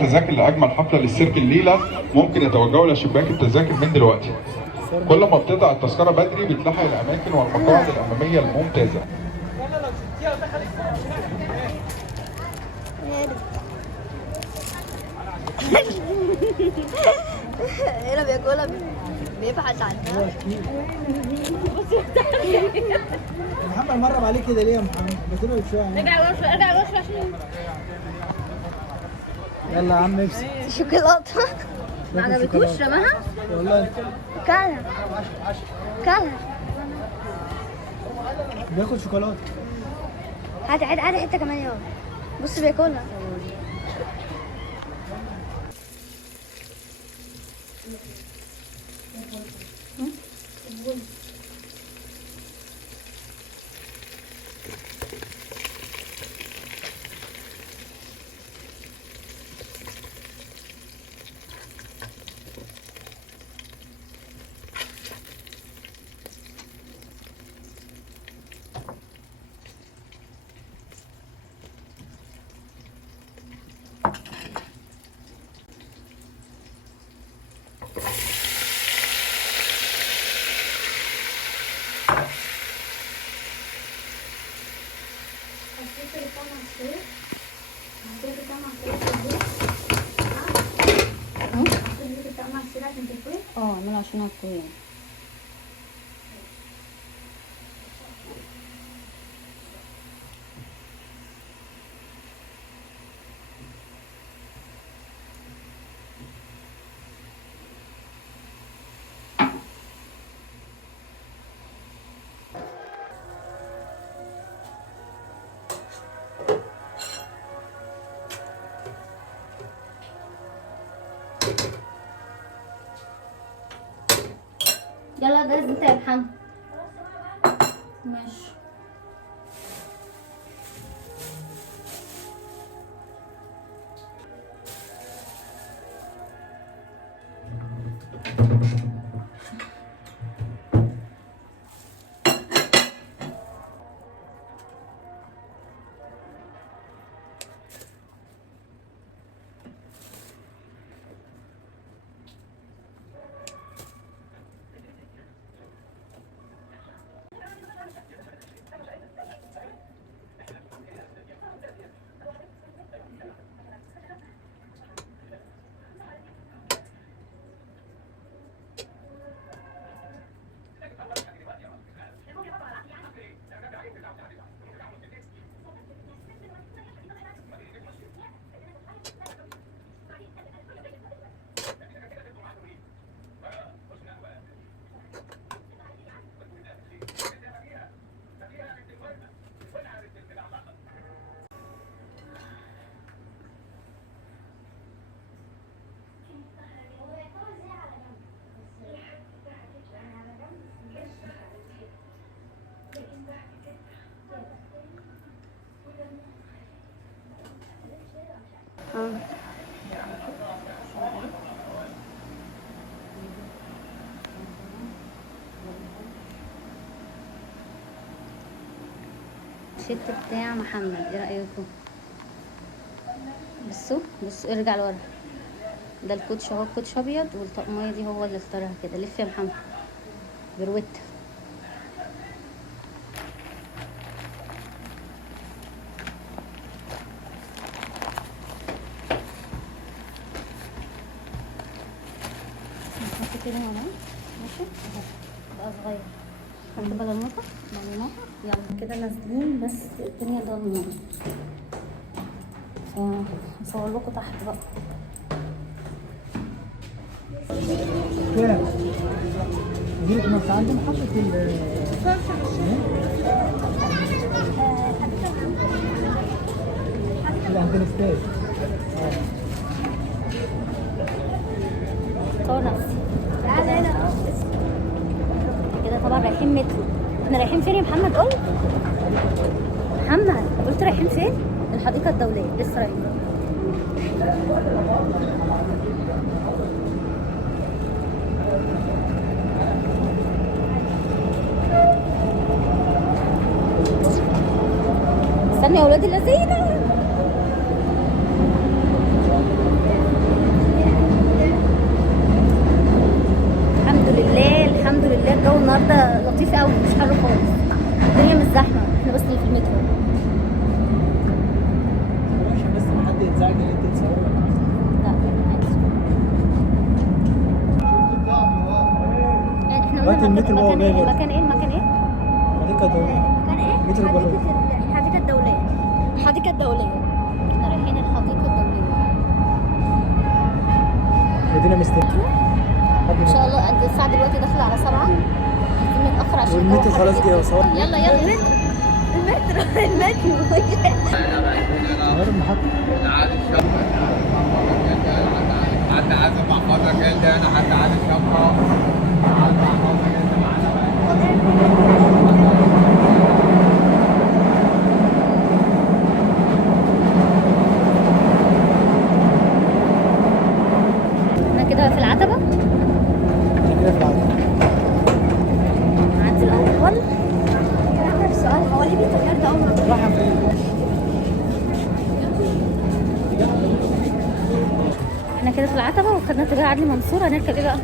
التذاكر لأجمل حفلة للسيرك الليلة ممكن يتوجهوا إلى شباك التذاكر من دلوقتي. كل ما بتقطع التذكرة بدري بتلاحق الأماكن والمقاعد الأمامية الممتازة. هنا بياكلها بيبحث عنها. محمد مرب عليك كده ليه يا محمد؟ بتقول شويه. ارجع ورا ارجع ورا عشان يلا يا عم امسك. شوكولاته ما عجبتوش رماها. والله كلها كلها. بياكل شوكولاته. هات حته كمان يلا. بص بياكلها. اعملها عشان اكل. يلا جاهز انت يا محمد. ماشي. الشت بتاع محمد ايه رايكم؟ بصوا ارجع لورا. ده الكوتش اهو، الكوتش ابيض، والطقميه دي هو اللي اختارها كده. لف يا محمد بروته. نحط كده هنا ماشي اهو بقى صغير. حط بلموطه يلا كده نازلين بس الدنيا ضلمه. هصور لكم تحت بقى. كام؟ دي كنا عندنا حفله عندنا ستاج. صور نفسي. كده طبعا رايحين مترو. احنا رايحين فين يا محمد؟ قلت رايحين فين؟ الحديقة الدولية. لسه رايحين. استنى يا ولاد الذين. لا عادي. احنا وقت المترو هو مكان جاي ايه؟ برضه. مكان ايه؟ مكان ايه؟ حديقة دولية. مكان ايه؟ مترو بره. الحديقة الدولية. الحديقة الدولية. احنا رايحين الحديقة الدولية. مدينة مستر. ان شاء الله قد الساعة دلوقتي داخلة على 7. عايزين نتأخر عشان والمترو الجو حر خلاص جدا. جه وصور. يلا يلا المترو غير المحطة. حتى عايز محفظة جلد انا حتى عايز شفرة عايز محفظة جلد معانا احنا كده في العتبة. كده في العالم. نعدي الأول. السؤال هو ليه بيتغير ده أول مرة؟ رايحة فين؟ احنا كده في العتبة وخدنا اتجاه عدلي منصور. هنركب ايه بقى؟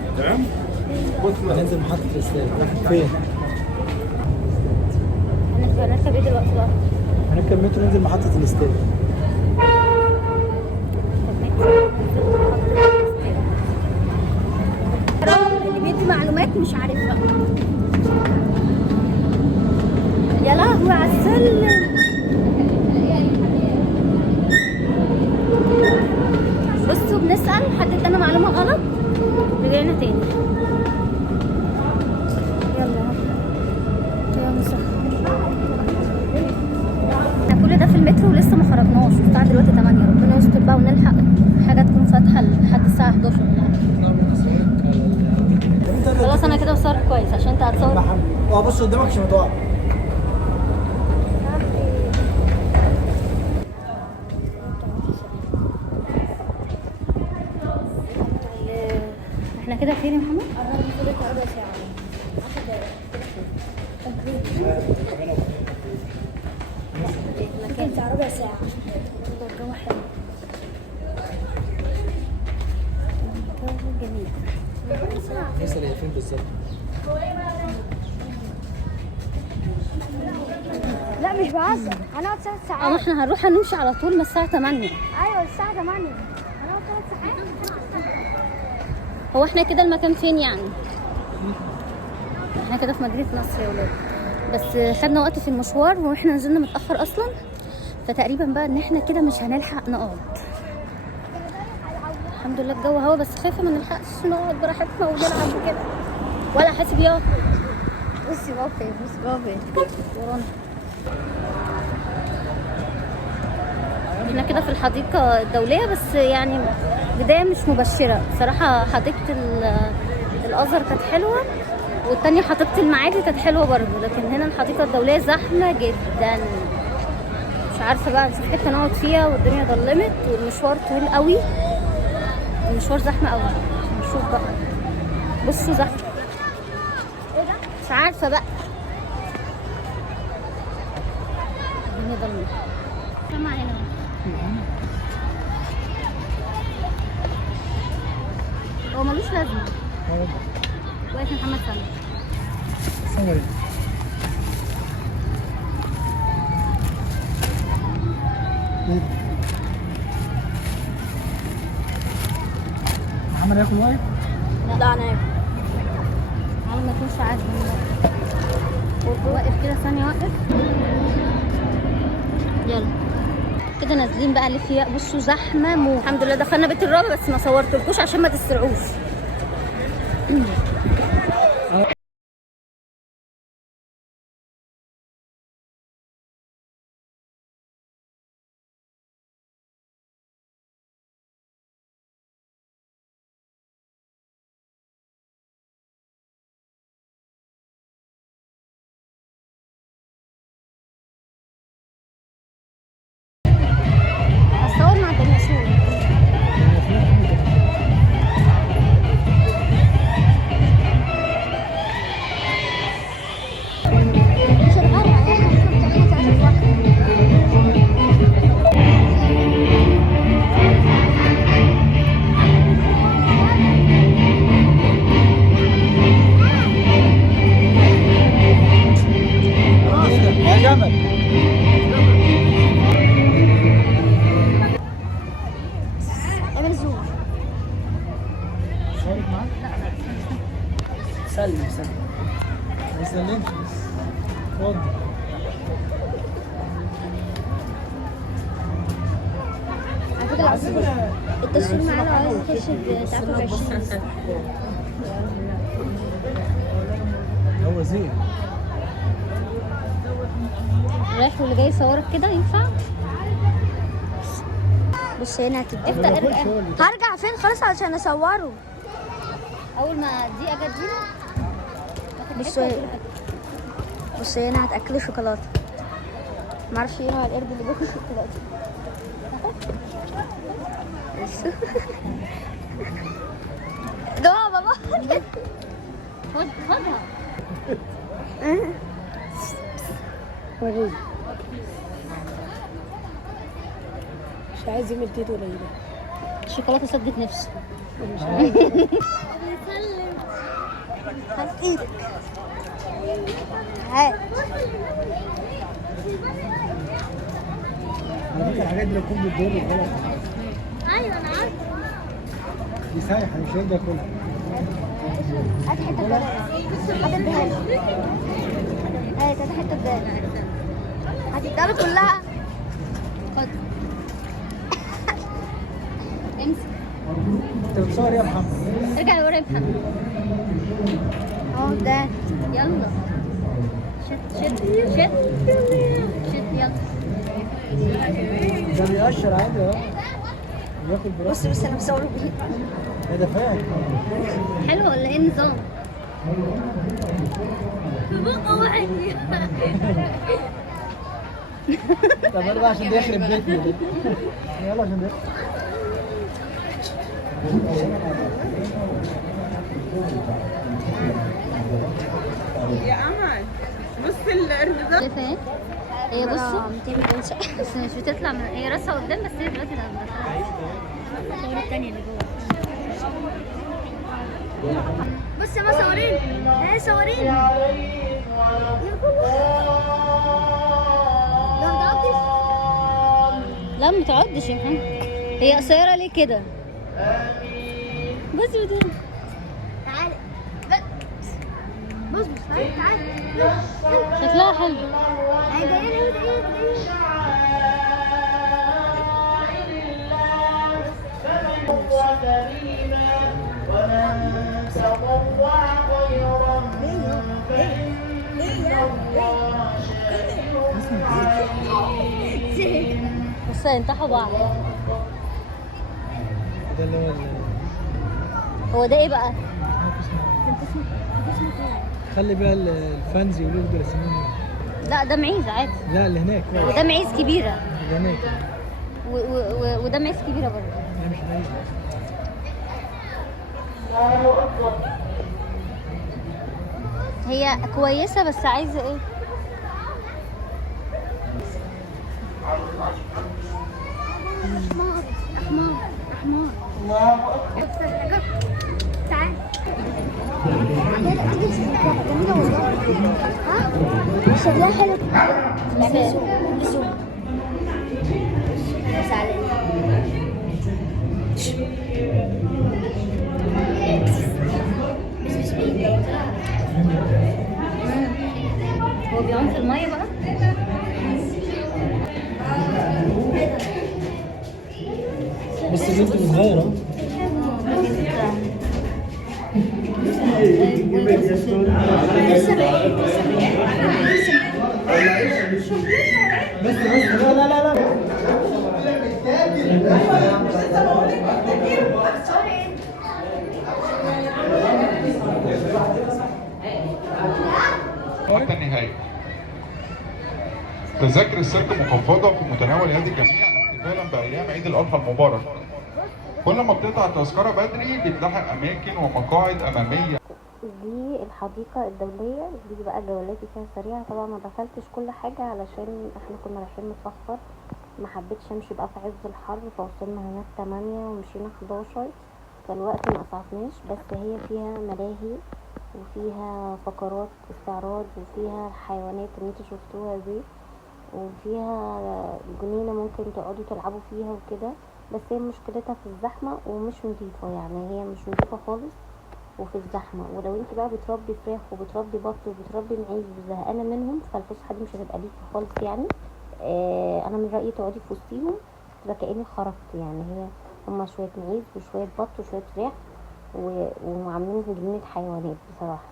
هننزل محطة الاستاد. فين؟ هنركب ايه دلوقتي بقى؟ هنركب مترو ننزل محطة الاستاد. اللي بيدي معلومات مش عارفها. يا لهوي على السلم. بصوا بنسأل حد ادانا معلومة غلط رجعنا تاني. يلا يا مسهل. احنا كل ده في المترو ولسه ما خرجناش. الساعة دلوقتي 8. ربنا يستر بقى ونلحق حاجة تكون فاتحة لحد الساعة 11. خلاص انا كده بصور كويس عشان انت هتصور. بص قدامك عشان ما تقع. احنا كده فين يا محمد؟ مكان بتاع ربع ساعة. الجو حلو. الجو جميل. نسأل هي فين بالظبط؟ لا مش بهزر، هنقعد 3 اه ساعات. احنا هنروح هنمشي على طول من الساعة 8. ايوه الساعة 8 هنقعد 3 ساعات. هو احنا كده المكان فين يعني؟ احنا كده في مدينة نصر يا ولاد. بس خدنا وقت في المشوار واحنا نزلنا متأخر اصلا. فتقريبا بقى ان احنا كده مش هنلحق نقعد. الحمد لله الجو هوا بس خايفة ما نلحقش نقعد براحتنا ونلعب وكده. ولا حاسب يا بصي بابي بصي بابي. ورانا. احنا كده في الحديقة الدولية بس يعني بداية مش مبشرة صراحة. حديقة الأزهر كانت حلوة والتانية حديقة المعادي كانت حلوة برضه. لكن هنا الحديقة الدولية زحمة جدا. مش عارفة بقى نشوف حتة نقعد فيها والدنيا ضلمت والمشوار طويل قوي. المشوار زحمة قوي. نشوف بقى. بصوا زحمة. مش عارفة بقى. الدنيا ضلمت. سمع هنا. هو ملوش لازمة. واقف محمد سامي. صوري. محمد ياكل وايد؟ لا انا اكل. عمال ما يكونش عاجبني. واقف كده ثانية واقف. يلا كده نازلين بقى لفياء. بصوا زحمة موت. الحمد لله دخلنا بيت الرابع بس ما صورتلكوش عشان ما تسرعوش. اصور مع الدنيا. اعمل زوم. صورك معاك؟ سلم سلم. ما يسلمش بس. اتفضل. على فكرة التصوير معانا عايز يخش ب 23. هو زين. رايح واللي جاي يصورك كده ينفع؟ بص هنا هتبدأ. هرجع فين خلاص علشان اصوره. اول ما دي اجدينا بص هنا هتاكلي شوكولاته. معرفش ايه نوع القرد اللي بياكل شوكولاته. بص ده بابا. خدها. وريني. مش عايز يعمل تيتو ولا ايه؟ الشوكولاته سدت نفسي. هات ايدك. هات. على فكرة الحاجات دي بتكون بتضر غلط. ايوه انا عارفه. دي سايحة مش هيقدر ياكلها. هات حته جبنه. هات الدهان. هات حته جبنه. هتديها له كلها. خد. امسك. انت بتصور ايه يا محمد؟ ارجع لورا يا محمد. اهو ده. يلا. شد يلا. ده بيقشر عادي اهو. بياكل براحته. بص انا بصوره بايدي. ايه ده فاهم؟ حلو ولا ايه النظام؟ في بقه واحد. طب يلا بقى عشان ده يخرب بيتنا. يلا عشان ده. يا أمل بص القرد ده. شايفه ايه؟ هي بصوا بس مش بتطلع من هي راسها قدام بس هي دلوقتي لما الصورة التانية اللي جوه. بص يا ما صوريني. ايه صوريني. يا لا ما تعدش يا محمد. هي قصيرة ليه كده؟ بس بدون. تعالى. بص تعالى. شكلها حلو. هي جايه لي. بص ينطحوا بعض. ده اللي هو ده ايه بقى؟ خلي بقى الفانز يقولوا لي دول اسمهم ايه؟ لا ده معيز عادي. لا اللي هناك وده معيز كبيرة. اللي هناك. وده معيز كبيرة برضه. لا مش بعيد. هي كويسة بس عايزة ايه؟ حمار. تعالى. جميلة والله. ها؟ شكلها حلو. زوم. بس على هو بيعوم في المية بقى؟ بس البنت صغيرة. بس لا حتى النهاية. تذاكر السيرك مخفضة في متناول يد الجميع احتفالا بأيام عيد الأضحى المبارك. كل ما بتقطع التذكرة بدري بتلاحق أماكن ومقاعد أمامية. دي الحديقة الدولية. دي بقى جولاتي فيها سريعة. طبعا ما دخلتش كل حاجة علشان احنا كنا رايحين متأخر، ما حبيتش امشي بقى في عز الحر، فوصلنا هناك 8 ومشينا 11 فالوقت ما اسعفناش. بس هي فيها ملاهي وفيها فقرات استعراض وفيها الحيوانات اللي انتوا شفتوها دي، وفيها جنينة ممكن تقعدوا تلعبوا فيها وكده. بس هي مشكلتها في الزحمه ومش نظيفه، يعني هي مش نظيفه خالص وفي الزحمه. ولو انت بقى بتربي فراخ وبتربي بط وبتربي معيز وزهقانه منهم، فالفسحه دي مش هتبقى ليكي خالص يعني. انا من رايي تقعدي في وسطيهم تبقى كانك خرجت. يعني هي هما شويه معيز وشويه بط وشويه فراخ وعاملين جنينه حيوانات بصراحه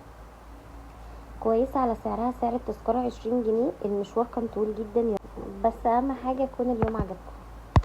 كويسه على سعرها. سعر التذكره 20 جنيه. المشوار كان طويل جدا بس اهم حاجه يكون اليوم عجبكم.